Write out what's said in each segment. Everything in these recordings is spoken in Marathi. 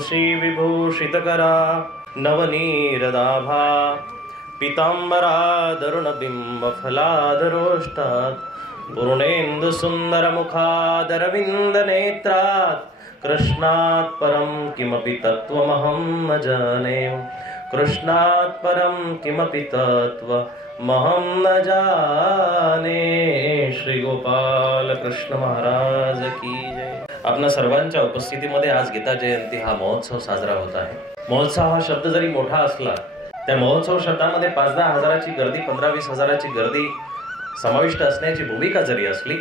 श्रीविभूषितकरा नवनीरदाभा पीताम्बरादरुणबिम्बफलादरोष्टात् पूर्णेन्दुसुन्दरमुखादरविन्दनेत्रात् कृष्णात् परं किमपि तत्त्वमहं न जाने कृष्णात् परं किमपि तत्त्वमहं न जाने। श्री गोपाल कृष्ण महाराज की जय। आपणा सर्वांच्या उपस्थितीमध्ये आज गीता जयंती हा महोत्सव साजरा होत आहे। महोत्सव हा शब्द जरी मोठा असला, त्या महोत्सव शब्दामध्ये 5-10 हजाराची गर्दी, 15-20 हजाराची गर्दी समाविष्ट असण्याची भूमिका जरी असली,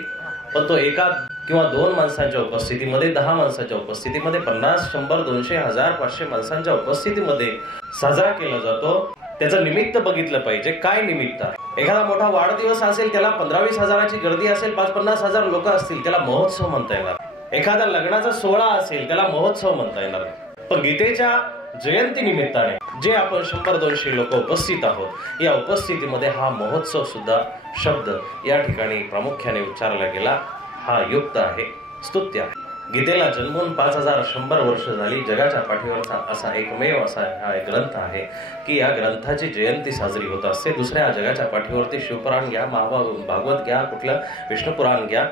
पण तो एका किंवा 2 माणसांच्या उपस्थितीमध्ये, 10 माणसांच्या उपस्थितीमध्ये, 50, 100, 200, 1000, 500 माणसांच्या उपस्थितीमध्ये साजरा केला जातो। त्याचं निमित्त बघितलं पाहिजे। काय निमित्त आहे? एखादा मोठा वाढदिवस असेल, त्याला 15-20 हजाराची गर्दी असेल, 5-50 हजार लोक असतील, त्याला महोत्सव म्हणता येणार। एखादा लग्नाचा सोहळा असेल, त्याला महोत्सव म्हणता येणार। पण गीतेच्या जयंती निमित्ताने जे आपण 100-200 लोक उपस्थित आहोत, या उपस्थितीमध्ये हा महोत्सव सुद्धा शब्द या ठिकाणी प्रामुख्याने उच्चारला गेला, हा युक्त आहे, स्तुत्य आहे। गीतेला जन्मून 5100 वर्ष झाली। जगाच्या पाठीवरचा असा एकमेव असा हा एक ग्रंथ आहे की या ग्रंथाची जयंती साजरी होत असते। दुसऱ्या जगाच्या पाठीवरती शिवपुराण घ्या, भागवत घ्या, कुठलं विष्णू पुराण घ्या,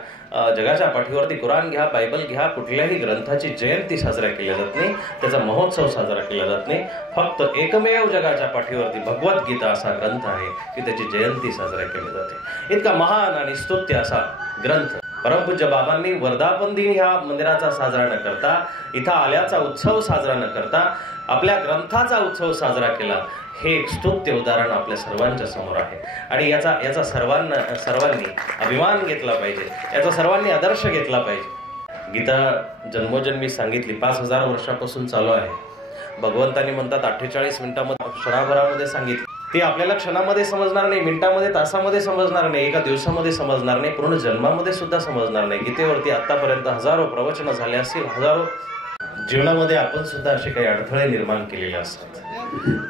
जगाच्या पाठीवरती कुराण घ्या, बायबल घ्या, कुठल्याही ग्रंथाची जयंती साजरा केली जात नाही, त्याचा महोत्सव साजरा केला जात नाही। फक्त एकमेव जगाच्या पाठीवरती भगवद्गीता असा ग्रंथ आहे की त्याची जयंती साजरा केली जाते। इतका महान आणि स्तुत्य असा ग्रंथ परमपूज्य बाबांनी वर्धापन दिन ह्या मंदिराचा साजरा न करता, इथं आल्याचा उत्सव साजरा न करता, आपल्या ग्रंथाचा उत्सव साजरा केला। हे एक स्तुत्य उदाहरण आपल्या सर्वांच्या समोर आहे आणि याचा सर्वांनी अभिमान घेतला पाहिजे, याचा सर्वांनी आदर्श घेतला पाहिजे। गीता जन्मोजन्मी सांगितली, 5000 वर्षापासून चालू आहे। भगवंतांनी म्हणतात 48 मिनिटांमध्ये, क्षणाभरामध्ये सांगितली। ते आपल्याला क्षणामध्ये समजणार नाही, मिनिटामध्ये, तासामध्ये समजणार नाही, एका दिवसामध्ये समजणार नाही, पूर्ण जन्मामध्ये सुद्धा समजणार नाही। गीतेवरती आतापर्यंत हजारो प्रवचनं झाले असतील, हजारो। जीवनामध्ये आपण सुद्धा असे काही अडथळे निर्माण केलेले असतात।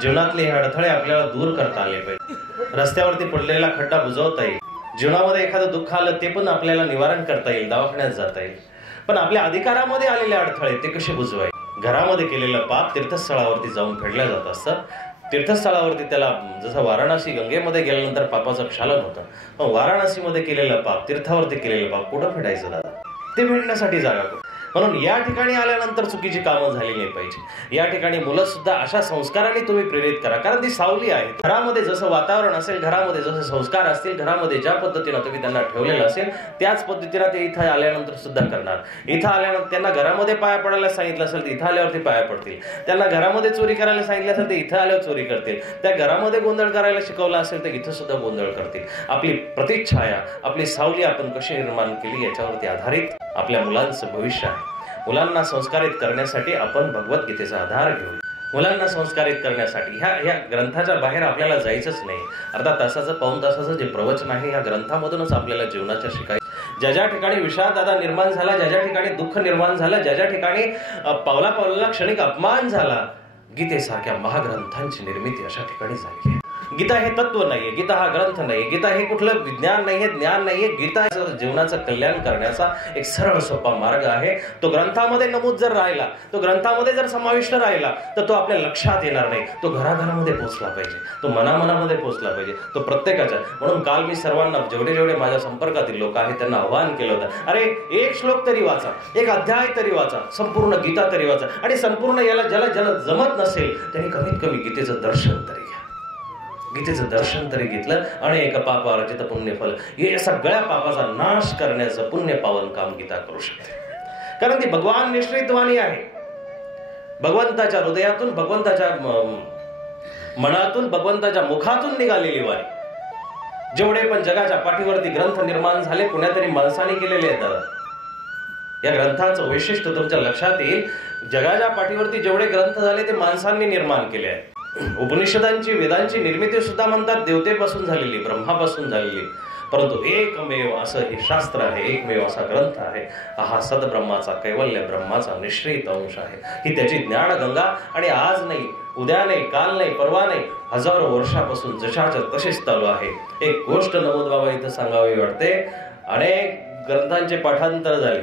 जीवनातले हे अडथळे आपल्याला दूर करता आले पाहिजे। रस्त्यावरती पडलेला खड्डा बुजवता येईल, जीवनामध्ये एखादं दुःख आलं ते पण आपल्याला निवारण करता येईल, दवाखान्यात जाता येईल। पण आपल्या अधिकारामध्ये आलेले अडथळे ते कसे बुजवायचे? घरामध्ये केलेलं पाप तीर्थस्थळावरती जाऊन फेडलं जात असतं। तीर्थस्थळावरती त्याला, जसं वाराणसी गंगेमध्ये गेल्यानंतर पापाचं क्षालन होतं, पण वाराणसीमध्ये केलेलं पाप, तीर्थावरती केलेलं पाप कुठं फेडायचं दादा? ते फेडण्यासाठी जागा कुठं? म्हणून या ठिकाणी आल्यानंतर चुकीची कामं झाली नाही पाहिजे। या ठिकाणी मुलं सुद्धा अशा संस्कारांनी तुम्ही प्रेरित करा, कारण ती सावली आहे। घरामध्ये जसं वातावरण असेल, घरामध्ये जसे संस्कार असतील, घरामध्ये ज्या पद्धतीनं तुम्ही त्यांना ठेवलेलं असेल, त्याच पद्धतीनं ते इथं आल्यानंतर सुद्धा करणार। इथं आल्यानंतर त्यांना घरामध्ये पाया पडायला सांगितलं असेल तर इथं आल्यावरती पाया पडतील। त्यांना घरामध्ये चोरी करायला सांगितलं असेल तर इथं आल्यावर चोरी करतील। त्या घरामध्ये गोंधळ करायला शिकवलं असेल तर इथं सुद्धा गोंधळ करतील। आपली प्रतिच्छाया, आपली सावली आपण कशी निर्माण केली याच्यावरती आधारित आपल्या मुलांचं भविष्य आहे। मुलांना संस्कारित करण्यासाठी आपण भगवद्गीतेचा आधार घेऊ। मुलांना संस्कारित करण्यासाठी ह्या ग्रंथाच्या बाहेर आपल्याला जायचंच नाही। अर्धा तासाचं, पाऊण तासाचं जे प्रवचन आहे, ह्या ग्रंथामधूनच आपल्याला जीवनाच्या शिकायचं। ज्या ज्या ठिकाणी विषाददादा निर्माण झाला, ज्या ज्या ठिकाणी दुःख निर्माण झालं, ज्या ज्या ठिकाणी पावला पावलाला क्षणिक अपमान झाला, गीतेसारख्या महाग्रंथांची निर्मिती अशा ठिकाणी झाली आहे। गीता हे तत्व नाहीये, गीता हा ग्रंथ नाही, गीता हे कुठलं विज्ञान नाहीये, ज्ञान नाहीये। गीता जीवनाचं कल्याण करण्याचा एक सरळ सोपा मार्ग आहे। तो ग्रंथामध्ये नमूद जर राहिला, तो ग्रंथामध्ये जर समाविष्ट राहिला, तर तो आपल्या लक्षात येणार नाही। तो घराघरामध्ये पोहोचला पाहिजे, तो मनामनामध्ये पोहोचला पाहिजे, तो प्रत्येकाच्या। म्हणून काल मी सर्वांना, जेवढे माझ्या संपर्कातील लोक आहेत, त्यांना आवाहन केलं होतं, अरे एक श्लोक तरी वाचा, एक अध्याय तरी वाचा, संपूर्ण गीता तरी वाचा, आणि संपूर्ण ज्याला जमत नसेल त्यांनी कमीत कमी गीतेचं दर्शन तरी घ्या। गीतेचं दर्शन तरी घेतलं, अनेक पापार्जित पुण्यफल, या सगळ्या पापाचा नाश करण्याचं पुण्य पावन काम गीता करू शकते। कारण ती भगवान निश्चित वाणी आहे। भगवंताच्या हृदयातून, भगवंताच्या मनातून, भगवंताच्या मुखातून निघालेली वाणी। जेवढे पण जगाच्या पाठीवरती ग्रंथ निर्माण झाले, कुण्यातरी माणसाने केलेले आहेत दादा। या ग्रंथाचं वैशिष्ट्य तुमच्या लक्षात येईल। जगाच्या पाठीवरती जेवढे ग्रंथ झाले ते माणसांनी निर्माण केले आहेत। उपनिषदांची, वेदांची निर्मिती सुद्धा म्हणतात देवतेपासून झालेली, ब्रह्मापासून झालेली। परंतु एकमेव असं हे शास्त्र आहे, एकमेव असा ग्रंथ आहे, हा सदब्रह्माचा, कैवल्य ब्रह्माचा निश्चित अंश आहे। ही त्याची ज्ञानगंगा, आणि आज नाही, उद्या नाही, काल नाही, परवा नाही, हजारो वर्षापासून जशाच्या तसेच चालू आहे। एक गोष्ट नमूद बाबा इथं सांगावी वाटते, अनेक ग्रंथांचे पाठांतर झाले,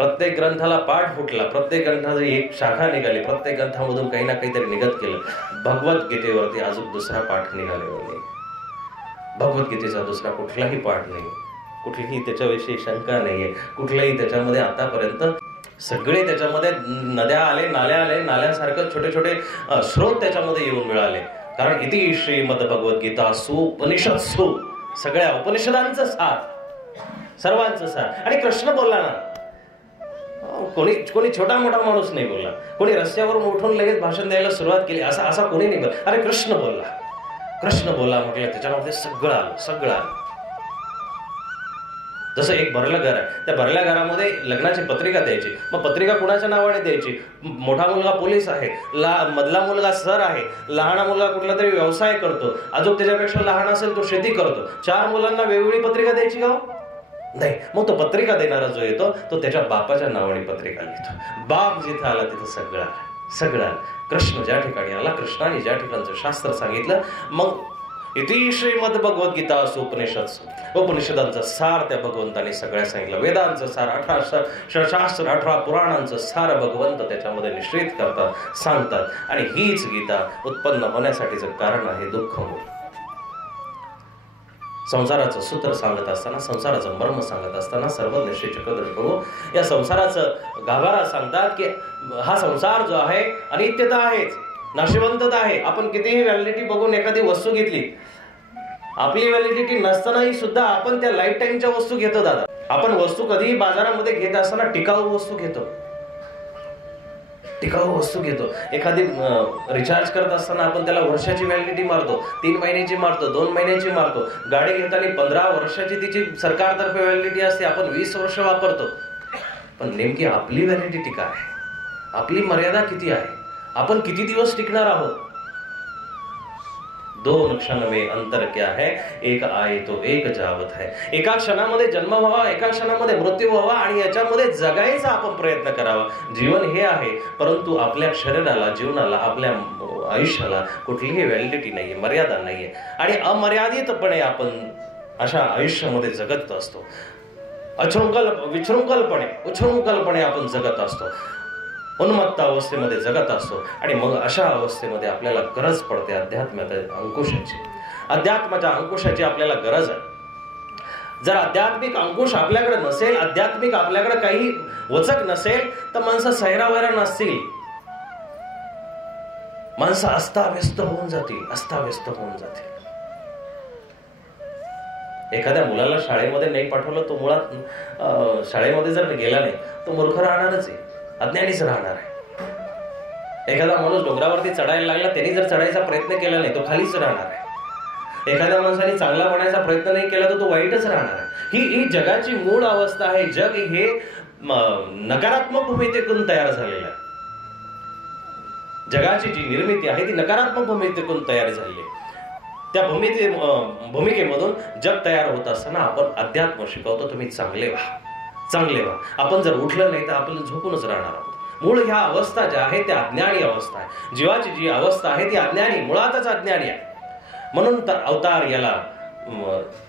प्रत्येक ग्रंथाला पाठ फुटला, प्रत्येक ग्रंथाची एक शाखा निघाली, प्रत्येक ग्रंथामधून काही ना काहीतरी निघत गेलं. भगवद्गीतेवरती अजून दुसरा पाठ निघालेला नाही. भगवद्गीतेचा दुसरा कुठलाही पाठ नाही, कुठलीही त्याच्याविषयी शंका नाहीये, कुठल्याही त्याच्यामध्ये आतापर्यंत सगळे त्याच्यामध्ये नद्या आले, नाल्या आले, नाल्यांसारखं छोटे छोटे स्रोत त्याच्यामध्ये येऊन मिळाले. कारण इति श्रीमद भगवद्गीता सुपनिषत्सु, सगळ्या उपनिषदांचं सार, सर्वांचं सार. आणि कृष्ण बोलला ना, कोणी छोटा मोठा माणूस नाही बोलला, कोणी रस्त्यावरून उठून लगेच भाषण द्यायला सुरुवात केली असा कोणी नाही बोलला. अरे कृष्ण बोलला, कृष्ण बोलला म्हटलं त्याच्यामध्ये सगळं आलं, सगळं आलं. जसं एक भरलं घर आहे, त्या भरल्या घरामध्ये लग्नाची पत्रिका द्यायची, मग पत्रिका कुणाच्या नावाने द्यायची? मोठा मुलगा पोलीस आहे, मधला मुलगा सर आहे, लहान मुलगा कुठला तरी व्यवसाय करतो, अजून त्याच्यापेक्षा लहान असेल तो शेती करतो. 4 मुलांना वेगवेगळी पत्रिका द्यायची का? नाही. मग तो पत्रिका देणारा जो येतो तो त्याच्या बापाच्या नावाने पत्रिका लिहितो. बाप जिथं आला तिथं सगळं आलं, सगळं आलं. कृष्ण ज्या ठिकाणी आला, कृष्णाने ज्या ठिकाणचं शास्त्र सांगितलं, मग इति श्रीमद भगवद्गीता उपनिषत्सु, उपनिषदांचा सार त्या भगवंताने सगळ्या सांगितलं. वेदांचं सार, 18 शास्त्र, 18 पुराणांचं सार भगवंत त्याच्यामध्ये निश्चित करतात, सांगतात. आणि हीच गीता उत्पन्न होण्यासाठीचं कारण आहे दुःखमूळ. संसाराचं सूत्र सांगत असताना, संसाराचं मर्म सांगत असताना सर्वज्ञ श्री चक्रधर प्रभू या संसाराचं गाभारा सांगतात की हा संसार जो आहे अनित्यता आहेच, नाशिवंतता आहे. आपण कितीही व्हॅलिडिटी बघून एखादी वस्तू घेतली, आपली व्हॅलिडिटी नसतानाही सुद्धा आपण त्या लाईफ टाईमच्या वस्तू घेतो. दादा, आपण वस्तू कधीही बाजारामध्ये घेत असताना टिकाऊ वस्तू घेतो, टिकाऊ वस्तू घेतो. एखादी रिचार्ज करत असताना आपण त्याला वर्षाची व्हॅलिडिटी मारतो, 3 महिन्याची मारतो, 2 महिन्याची मारतो. गाडी घेताना 15 वर्षाची तिची सरकारतर्फे व्हॅलिडिटी असते, आपण 20 वर्ष वापरतो. पण नेमकी आपली व्हॅलिडिटी काय आहे? आपली मर्यादा किती आहे? आपण किती दिवस टिकणार आहोत? 2 क्षण में अंतर क्या है, एक आए तो एक जावत है. एका क्षणामध्ये जन्म व्हावा, एका क्षणामध्ये मृत्यू व्हावा आणि याच्यामध्ये जगायचा आपण प्रयत्न करावा. जीवन हे आहे, परंतु आपल्या शरीराला, जीवनाला, आपल्या आयुष्याला कुठलीही व्हॅलिडिटी नाहीये, मर्यादा नाहीये. आणि अमर्यादितपणे आपण अशा आयुष्यामध्ये जगत असतो. उच्छृंखलपणे आपण जगत असतो, उन्मत्त अवस्थेमध्ये जगत असतो. आणि मग अशा अवस्थेमध्ये आपल्याला गरज पडते अध्यात्माच्या अंकुशाची आपल्याला गरज आहे. जर आध्यात्मिक अंकुश आपल्याकडे नसेल, आध्यात्मिक आपल्याकडे काही वचक नसेल, तर माणसं सैरावैरा नसतील, माणसं अस्ताव्यस्त होऊन जातील, अस्ताव्यस्त होऊन जातील. एखाद्या मुलाला शाळेमध्ये नाही पाठवलं, तो मुळात शाळेमध्ये जर गेला नाही तो मूर्ख राहणारच आहे, अज्ञानीच राहणार आहे. एखादा माणूस डोंगरावरती चढायला लागला, त्यांनी जर चढायचा प्रयत्न केला नाही तो खालीच राहणार आहे. एखाद्या माणसाने चांगला बनायचा प्रयत्न नाही केला तर तो वाईटच राहणार आहे. ही जगाची मूळ अवस्था आहे. जग हे नकारात्मक भूमिकेतून तयार झालेलं आहे. जगाची जी निर्मिती आहे ती नकारात्मक भूमिकेतून तयार झालेली आहे. त्या भूमिकेमधून जग तयार होत असताना आपण अध्यात्म शिकवतो, तुम्ही चांगले व्हा, चांगले व्हा. आपण जर उठलं नाही तर आपण झोपूनच राहणार आहोत. मूळ ह्या अवस्था ज्या आहेत त्या अज्ञानी अवस्था आहे. जीवाची जी अवस्था आहे ती अज्ञानी, मुळातच अज्ञानी आहे. म्हणून तर अवतार याला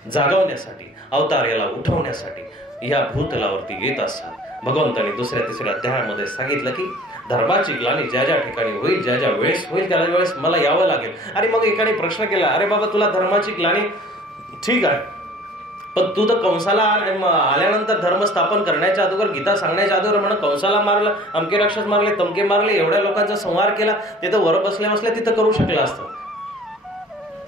जागवण्यासाठी, अवतार याला उठवण्यासाठी या भूतलावरती येत असतात. भगवंतांनी 2-3 अध्यायामध्ये सांगितलं की धर्माची ग्लानी ज्या ज्या ठिकाणी होईल, ज्या ज्या वेळेस होईल, त्या वेळेस मला यावं लागेल. आणि मग एकाने प्रश्न केला, अरे बाबा तुला धर्माची ग्लानी ठीक आहे, पण तू तर कंसाला आल्यानंतर धर्म स्थापन करण्याच्या अगोदर, गीता सांगण्याच्या अगोदर म्हणा कंसाला मारलं, अमके राक्षस मारले, तमके मारले, एवढ्या लोकांचा संहार केला, ते तर वर बसल्या बसल्या तिथं करू शकलं असतं.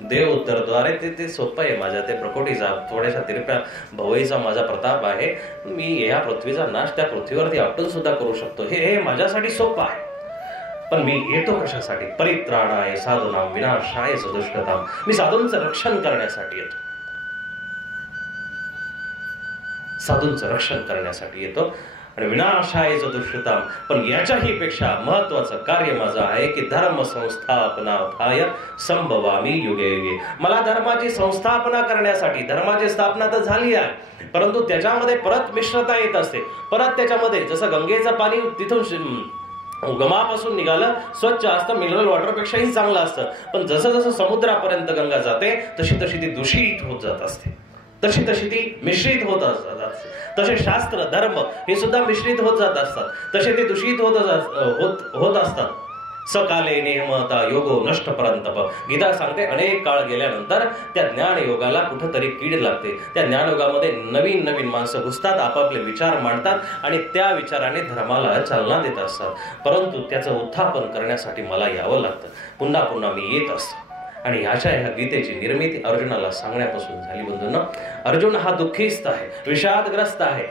देव उत्तरतो, अरे ते सोपं आहे, माझ्या ते प्रकोटीचा थोड्याशा तिरप्या भवईचा माझा प्रताप आहे, मी या पृथ्वीचा नाश त्या पृथ्वीवरती आपटून सुद्धा करू शकतो. हे माझ्यासाठी सोपं आहे. पण मी येतो कशासाठी? परित्राणाय साधूनां विनाशाय दुष्टतां. मी साधूंचं रक्षण करण्यासाठी येतो, साधूंचं रक्षण करण्यासाठी येतो आणि विनाशाय दुष्टतां. पण याच्याही पेक्षा महत्वाचं कार्य माझं आहे की धर्म संस्थापनार्थाय संभवामी युगे युगे. मला धर्माची संस्थापना करण्यासाठी, धर्माची स्थापना तर झाली आहे, परंतु त्याच्यामध्ये परत मिश्रता येत असते. परत त्याच्यामध्ये जसं गंगेचं पाणी तिथून उगमापासून निघालं स्वच्छ असतं, मिनरल वॉटरपेक्षाही चांगलं असतं. पण जसं जसं समुद्रापर्यंत गंगा जाते तशी तशी ती दूषित होत जात असते. तशी तशी ती मिश्रित होत असतात. तसे शास्त्र धर्म हे सुद्धा मिश्रित होत जात असतात, तसे ते दूषित होत असतात. सकाले नेहमता योगो नष्ट परंतप. गीता सांगते अनेक काळ गेल्यानंतर त्या ज्ञान योगाला कुठंतरी कीड लागते. त्या ज्ञानयोगामध्ये नवीन नवीन माणसं घुसतात, आपापले विचार मांडतात आणि त्या विचाराने धर्माला चालना देत असतात. परंतु त्याचं उत्थापन करण्यासाठी मला यावं लागतं. पुन्हा पुन्हा मी येत असतो. आणि अशा ह्या गीतेची निर्मिती अर्जुनाला सांगण्यापासून झाली. बंधूंनो, अर्जुन हा दुःखीस्त आहे, विषादग्रस्त आहे.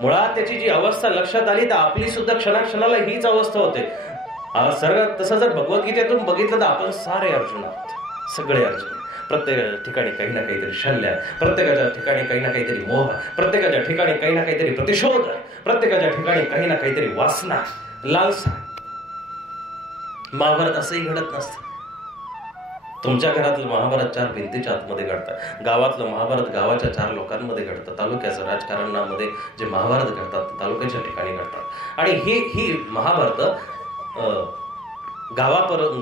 मुळात त्याची जी अवस्था लक्षात आली तर आपली सुद्धा क्षणाक्षणाला हीच अवस्था होते. सर्व तसं जर भगवद्गीतेतून बघितलं तर आपण सारे अर्जुन आहोत, सगळे अर्जुन. प्रत्येक ठिकाणी काही ना काहीतरी शल्य आहे, प्रत्येकाच्या ठिकाणी काही ना काहीतरी मोह, प्रत्येकाच्या ठिकाणी काही ना काहीतरी प्रतिशोध आहे, प्रत्येकाच्या ठिकाणी काही ना काहीतरी वासना, लालसा. महाभारत असंही घडत नसतं. तुमच्या घरातलं महाभारत 4 भिंतीच्या आतमध्ये घडतं, गावातलं महाभारत गावाच्या 4 लोकांमध्ये घडतं, तालुक्याचं राजकारणामध्ये जे महाभारत घडतात तालुक्याच्या ठिकाणी घडतात. आणि ही महाभारत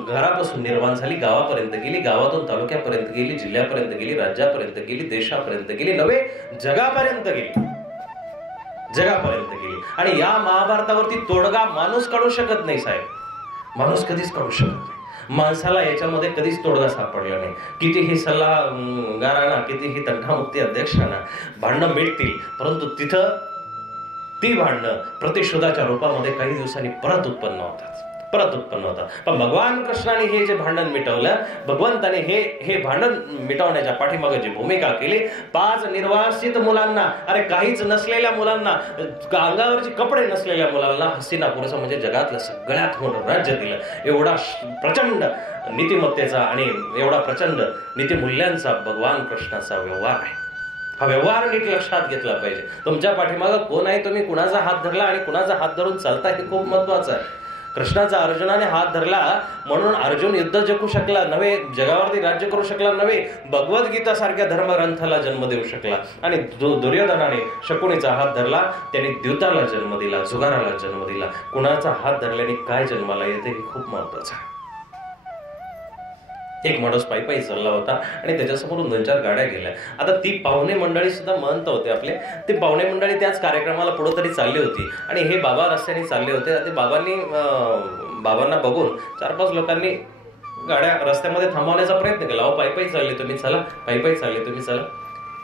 घरापासून निर्माण झाली, गावापर्यंत गेली, गावातून तालुक्यापर्यंत गेली, जिल्ह्यापर्यंत गेली, राज्यापर्यंत गेली, देशापर्यंत गेली, नव्हे जगापर्यंत गेली, जगापर्यंत गेली. आणि या महाभारतावरती तोडगा माणूस काढू शकत नाही साहेब, माणूस कधीच काढू शकत नाही. माणसाला याच्यामध्ये कधीच तोडगा सापडला नाही. कितीही सल्लागारांना, कितीही तंटामुक्ती अध्यक्षांना भांडणं मिळतील, परंतु तिथं ती भांडणं प्रतिशोधाच्या रूपामध्ये काही दिवसांनी परत उत्पन्न होतात. पण भगवान कृष्णाने हे जे भांडण मिटवलं, भगवंताने हे भांडण मिटवण्याच्या पाठीमागे जी भूमिका केली, 5 निर्वासित मुलांना, अरे काहीच नसलेल्या मुलांना, अंगावरचे कपडे नसलेल्या मुलांना हस्तिनापुराचं म्हणजे जगातलं सगळ्यात मोठं राज्य दिलं. एवढा प्रचंड नीतिमत्तेचा आणि एवढा प्रचंड नीतिमूल्यांचा भगवान कृष्णाचा व्यवहार आहे. हा व्यवहार नीट लक्षात घेतला पाहिजे. तुमच्या पाठीमागं कोण आहे, तुम्ही कुणाचा हात धरला आणि कुणाचा हात धरून चालता, हे खूप महत्वाचं आहे. कृष्णाचा अर्जुनाने हात धरला म्हणून अर्जुन युद्ध जिंकू शकला नव्हे, जगावरती राज्य करू शकला नव्हे, भगवद्गीता सारख्या धर्मग्रंथाला जन्म देऊ शकला. आणि दुर्योधनाने शकुनीचा हात धरला, त्याने द्यूताला जन्म दिला, जुगाराला जन्म दिला. कुणाचा हात धरल्याने काय जन्माला येते हे खूप महत्वाचं आहे. एक माणूस पायी चालला होता आणि त्याच्यासमोरून 2-4 गाड्या गेल्या. आता ती पाहुणे मंडळी सुद्धा महंत होते आपले, ते पाहुणे मंडळी त्याच कार्यक्रमाला पुढे तरी चालली होती आणि हे बाबा रस्त्याने चालले होते. ते बाबांना बघून 4-5 लोकांनी गाड्या रस्त्यामध्ये थांबवण्याचा प्रयत्न केला. अहो, पायी चालले तुम्ही, चला, पायी चालले तुम्ही, चला.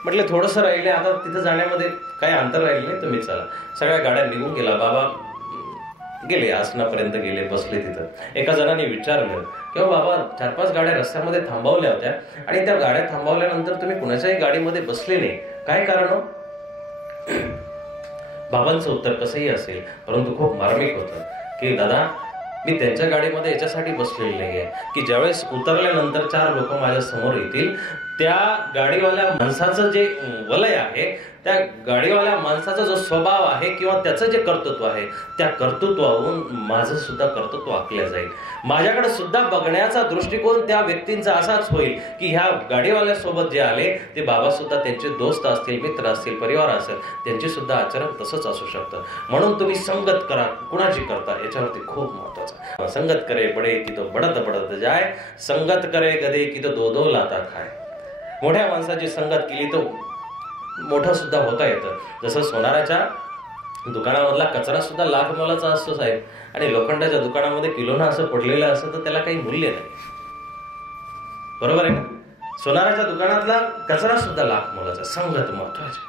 म्हटलं थोडंसं राहिले, आता तिथं जाण्यामध्ये काही अंतर राहिले नाही, तुम्ही चला. सगळ्या गाड्या निघून गेला. बाबा गेले, आसनापर्यंत गेले, बसले तिथं. एका जणाने विचारलं की बाबा 4-5 गाड्या रस्त्यामध्ये थांबवल्या होत्या आणि त्या गाड्या थांबवल्यानंतर तुम्ही कुणाच्याही गाडीमध्ये बसले नाही, काय कारण हो? बाबांचं उत्तर कसंही असेल परंतु खूप मार्मिक होतं की दादा, मी त्यांच्या गाडीमध्ये याच्यासाठी बसलेली नाहीये की ज्यावेळेस उतरल्यानंतर 4 लोक माझ्या समोर येतील, त्या गाडीवाल्या माणसाचं जे वलय आहे, त्या गाडीवाल्या माणसाचा जो स्वभाव आहे किंवा त्याचं जे कर्तृत्व आहे, त्या कर्तृत्वावरून माझं सुद्धा कर्तृत्व आखलं जाईल. माझ्याकडे सुद्धा बघण्याचा दृष्टिकोन त्या व्यक्तींचा असाच होईल की ह्या गाडीवाल्यासोबत जे आले ते बाबा सुद्धा त्यांचे दोस्त असतील, मित्र असतील, परिवार असेल, त्यांचे सुद्धा आचरण तसंच असू शकतं. म्हणून तुम्ही संगत करा, कुणाची करता याच्यावरती खूप महत्वाचं. संगत करे बडे की तो बडत बडत जाय, संगत करे गदे की तो 2-2 लाता खाय. मोठ्या माणसाची संगत केली तर मोठं सुद्धा होता येतं. जसं सोनाराच्या दुकानामधला कचरा सुद्धा लाख मोलाचा असतो साहेब, आणि लोखंडाच्या दुकानामध्ये किलोना असं पडलेलं असतं तर त्याला काही मूल्य नाही, बरोबर आहे ना? सोनाराच्या दुकानातला कचरा सुद्धा लाख मोलाचा. संगत महत्वाची.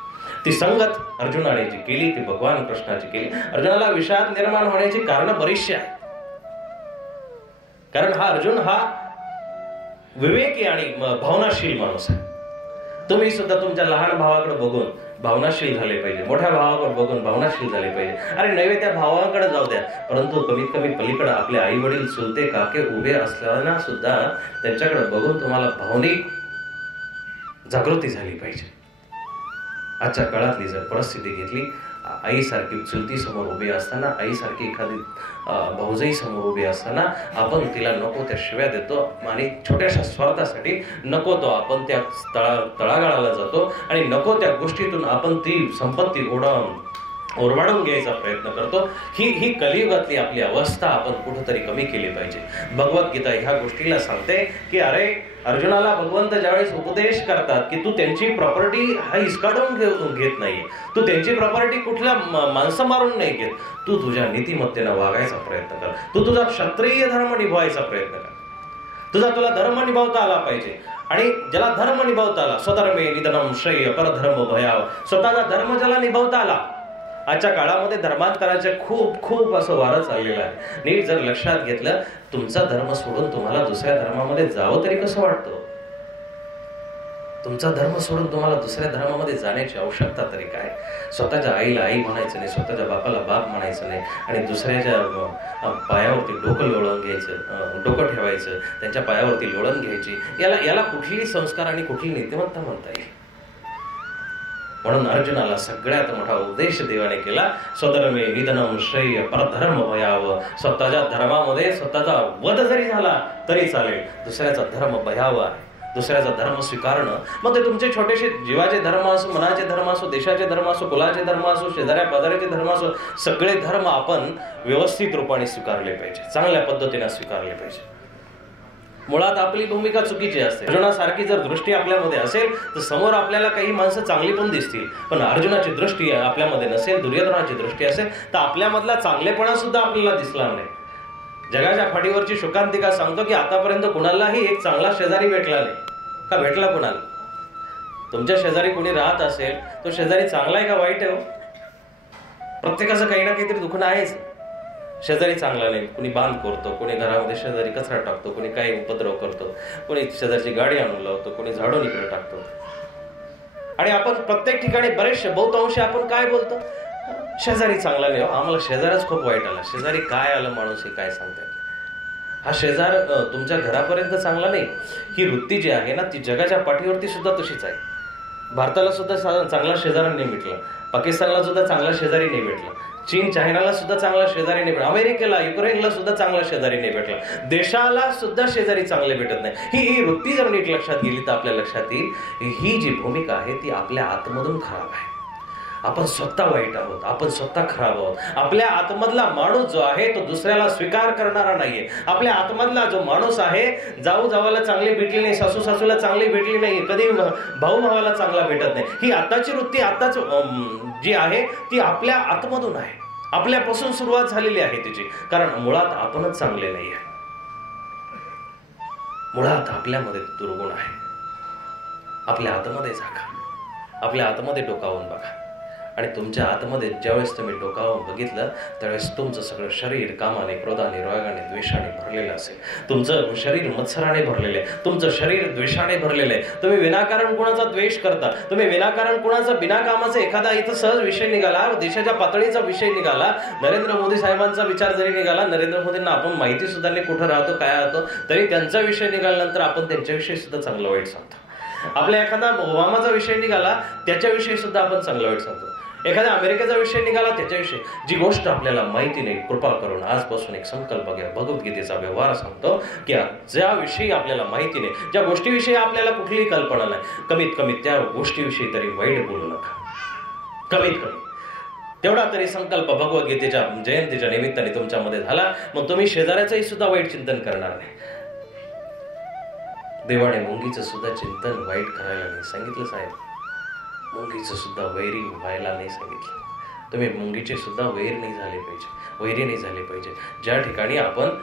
ती संगत अर्जुनाने जी केली ती भगवान कृष्णाची केली. अर्जुनाला विषाद निर्माण होण्याची कारण बरीचशी आहे, कारण हा अर्जुन हा विवेकी आणि भावनाशील माणूस आहे. तुम्ही सुद्धा तुमच्या लहान भावाकडे बघून भावनाशील झाले पाहिजे, मोठ्या भावाकडे बघून भावनाशील झाले पाहिजे. अरे नव्हे त्या भावाकडे जाऊ द्या, परंतु कमीत कमी पलीकडे आपले आई वडील, चुलते काके उभे असल्याना सुद्धा त्यांच्याकडे बघून तुम्हाला भावनिक जागृती झाली पाहिजे. आजच्या काळातली जर परिस्थिती घेतली, आईसारखी चुलती समोर उभी असताना, आईसारखी एखादी भाऊजाई समोर उभी असताना आपण तिला नको त्या शिव्या देतो आणि छोट्याशा स्वार्थासाठी नको तो आपण त्या तळागाळाला जातो आणि नको त्या गोष्टीतून आपण ती संपत्ती ओढावून ओरबाडून घ्यायचा प्रयत्न करतो. ही कलियुगातली आपली अवस्था आपण कुठंतरी कमी केली पाहिजे. भगवद्गीता ह्या गोष्टीला सांगते की अरे अर्जुनाला भगवंत ज्यावेळेस उपदेश करतात की तू त्यांची प्रॉपर्टी हा हिसकाडून घेत नाहीये, तू त्यांची प्रॉपर्टी कुठल्या माणसं मारून नाही घेत, तू तुझ्या नीतिमत्तेनं वागायचा प्रयत्न कर, तू तुझा क्षत्रिय धर्म निभवायचा प्रयत्न कर, तुला धर्म निभावता आला पाहिजे. आणि ज्याला धर्म निभावता आला, स्वधर्मे निधनम श्रेय परधर्म भयाव, स्वतःचा धर्म ज्याला निभावता आला. आजच्या काळामध्ये धर्मांतराचे खूप खूप असं वारं चाललेलं आहे. नीट जर लक्षात घेतलं, तुमचा धर्म सोडून तुम्हाला दुसऱ्या धर्मामध्ये जावं तरी कसं वाटतं? तुमचा धर्म सोडून तुम्हाला दुसऱ्या धर्मामध्ये जाण्याची आवश्यकता तरी काय? स्वतःच्या आईला आई म्हणायचं नाही, स्वतःच्या बापाला बाप म्हणायचं नाही आणि दुसऱ्याच्या पायावरती डोकं लोळवून घ्यायचं, डोकं ठेवायचं, त्यांच्या पायावरती लोळण घ्यायची. याला कुठली संस्कार आणि कुठली नीतिमत्ता म्हणता येईल? म्हणून अर्जुनाला सगळ्यात मोठा उपदेश देवाने केला, स्वधर्मे निधनम श्रेय परधर्म भयाव. स्वतःच्या धर्मामध्ये स्वतःचा वध जरी झाला तरी चालेल, दुसऱ्याचा धर्म भयाव आहे, दुसऱ्याचा धर्म स्वीकारणं. मग ते तुमचे छोटेसे जीवाचे धर्म असो, मनाचे धर्म असो, देशाचे धर्म असो, कुलाचे धर्म असो, शेजाऱ्या पाजाऱ्याचे धर्म असो, सगळे धर्म आपण व्यवस्थित रूपाने स्वीकारले पाहिजे, चांगल्या पद्धतीने स्वीकारले पाहिजे. मुळात आपली भूमिका चुकीची असते. अर्जुनासारखी जर दृष्टी आपल्यामध्ये असेल तर समोर आपल्याला काही माणसं चांगली पण दिसतील, पण अर्जुनाची दृष्टी आपल्यामध्ये नसेल, दुर्योधनाची दृष्टी असेल तर आपल्यामधला चांगलेपणा सुद्धा आपल्याला दिसला नाही. जगाच्या फाटीवरची शोकांतिका सांगतो की आतापर्यंत कुणालाही एक चांगला शेजारी भेटला नाही. का भेटला कुणाला? तुमच्या शेजारी कोणी राहत असेल, तो शेजारी चांगला आहे का वाईट आहे? प्रत्येकाचं काही ना काहीतरी दुखणं आहेच. शेजारी चांगला नाही, कोणी बांध करतो, कोणी घरामध्ये शेजारी कचरा टाकतो, कोणी काही उपद्रव करतो, कोणी शेजारची गाडी आणून लावतो, कोणी झाडून इकडे टाकतो. आणि आपण प्रत्येक ठिकाणी बरेचसे बहुतांशी आपण काय बोलतो? शेजारी चांगला नाही, आम्हाला शेजारच खूप वाईट आला. शेजारी काय आलं माणूस हे काय सांगतात? हा शेजार तुमच्या घरापर्यंत चांगला नाही. ही वृत्ती जी आहे ना, ती जगाच्या पाठीवरती सुद्धा तशीच आहे. भारताला सुद्धा चांगला शेजारी नाही भेटला, पाकिस्तानला सुद्धा चांगला शेजारी नाही भेटला, चीन चायनाला सुद्धा चांगला शेजारी नाही भेटला, अमेरिकेला युक्रेनला सुद्धा चांगला शेजारी नाही भेटला, देशाला सुद्धा शेजारी चांगले भेटत नाही. ही वृत्ती जर नीट लक्षात गेली तर आपल्या लक्षात येईल ही जी भूमिका आहे ती आपल्या आतमधून खराब आहे. आपण स्वतः वाईट आहोत, आपण स्वतः खराब आहोत. आपल्या आतमधला माणूस जो आहे तो दुसऱ्याला स्वीकार करणारा नाहीये. आपल्या आतमधला जो माणूस आहे, जाऊ जावाला चांगली भेटली नाही, सासू सासूला चांगली भेटली नाही, कधी भाऊ भावाला चांगला भेटत नाही, ही आताची वृत्ती आताच जी आहे ती आपल्या आतमधून आहे, आपल्यापासून सुरुवात झालेली आहे तिची. कारण मुळात आपणच चांगले नाहीये, मुळात आपल्यामध्ये दुर्गुण आहे. आपल्या आतमध्ये झाका, आपल्या आतमध्ये डोकावून बघा. आणि तुमच्या आतमध्ये ज्यावेळेस तुम्ही डोकावून बघितलं त्यावेळेस तुमचं सगळं शरीर कामाने, क्रोधाने, रागाने, द्वेषाने भरलेलं असेल. तुमचं शरीर मत्सराने भरलेलं आहे, तुमचं शरीर द्वेषाने भरलेलं आहे. तुम्ही विनाकारण कुणाचा द्वेष करता, तुम्ही विनाकारण कुणाचा बिनाकामाचा एखादा इथं सहज विषय निघाला, देशाच्या पातळीचा विषय निघाला, नरेंद्र मोदी साहेबांचा विचार जरी निघाला, नरेंद्र मोदींना आपण माहिती सुद्धा नाही कुठं राहतो, काय राहतो, तरी त्यांचा विषय निघाल्यानंतर आपण त्यांच्याविषयी सुद्धा चांगलं वाईट सांगतो. आपल्या एखादा ओबामाचा विषय निघाला त्याच्याविषयी सुद्धा आपण चांगलं वाईट सांगतो. एखाद्या अमेरिकेचा विषय निघाला त्याच्याविषयी. जी गोष्ट आपल्याला माहिती नाही, कृपा करून आजपासून एक संकल्प घ्या, भगवद्गीतेचा व्यवहार सांगतो की ज्या विषयी आपल्याला माहिती नाही, ज्या गोष्टीविषयी आपल्याला कुठलीही कल्पना नाही, कमीत कमी त्या गोष्टीविषयी तरी वाईट बोलू नका. कमीत कमी तेवढा तरी संकल्प भगवद्गीतेच्या जयंतीच्या निमित्ताने तुमच्यामध्ये झाला, मग तुम्ही शेजाऱ्याचंही सुद्धा वाईट चिंतन करणार नाही. देवाने मुंगीचं सुद्धा चिंतन वाईट करायला नाही सांगितलं साहेब, मुंगीचं सुद्धा वैरी व्हायला नाही सांगितलं. तुम्ही मुंगीचे सुद्धा वैर नाही झाले पाहिजे, वैरी नाही झाले पाहिजे. ज्या ठिकाणी आपण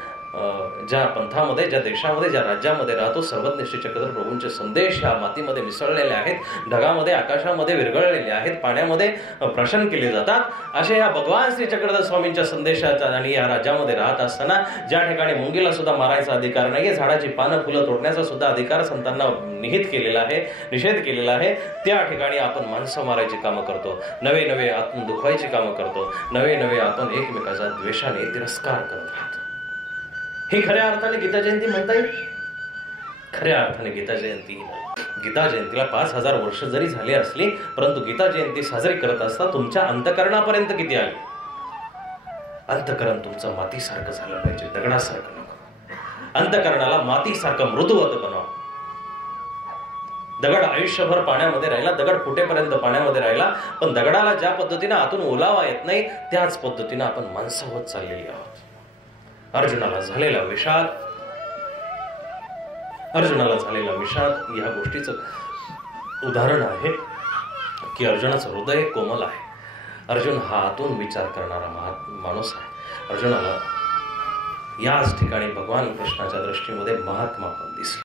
ज्या पंथामध्ये, ज्या देशामध्ये, ज्या राज्यामध्ये राहतो, सर्वज्ञ श्री चक्रधर प्रभूंचे संदेश ह्या मातीमध्ये मिसळलेले आहेत, ढगामध्ये, आकाशामध्ये विरघळलेले आहेत, पाण्यामध्ये प्रशन केले जातात. असे या भगवान श्री चक्रधर स्वामींच्या संदेशाचा आणि या राज्यामध्ये राहत असताना ज्या ठिकाणी मुंगीला सुद्धा मारायचा अधिकार नाहीये, झाडाची पानं फुलं तोडण्याचा सुद्धा अधिकार संतांना निहित केलेला आहे, निषेध केलेला आहे, त्या ठिकाणी आपण माणसं मारायची कामं करतो, नवे नवे आत्म दुखवायची कामं करतो, नवे नवे आपण एकमेकाचा द्वेषाने तिरस्कार करत राहतो. ही खऱ्या अर्थाने गीता जयंती म्हणता येईल? खऱ्या अर्थाने गीता जयंती नाही. गीता जयंतीला 5000 वर्ष जरी झाली असली, परंतु गीता जयंती साजरी करत असता तुमच्या अंतकरणापर्यंत किती आली? अंतकरण तुमचं मातीसारखं झालं पाहिजे, दगडासारखं नको. अंतकरणाला मातीसारखं मृदुवत बनवा. दगड आयुष्यभर पाण्यामध्ये राहिला, दगड फुटेपर्यंत पाण्यामध्ये राहिला, पण दगडाला ज्या पद्धतीने आतून ओलावा येत नाही त्याच पद्धतीने आपण माणसं होत चाललेली आहोत. अर्जुनाला झालेला विषाद या गोष्टीचं उदाहरण आहे की अर्जुनाचं हृदय कोमल आहे. अर्जुन हा आतून विचार करणारा माणूस आहे. अर्जुनाला याच ठिकाणी भगवान कृष्णाच्या दृष्टीमध्ये महात्मा पण दिसले.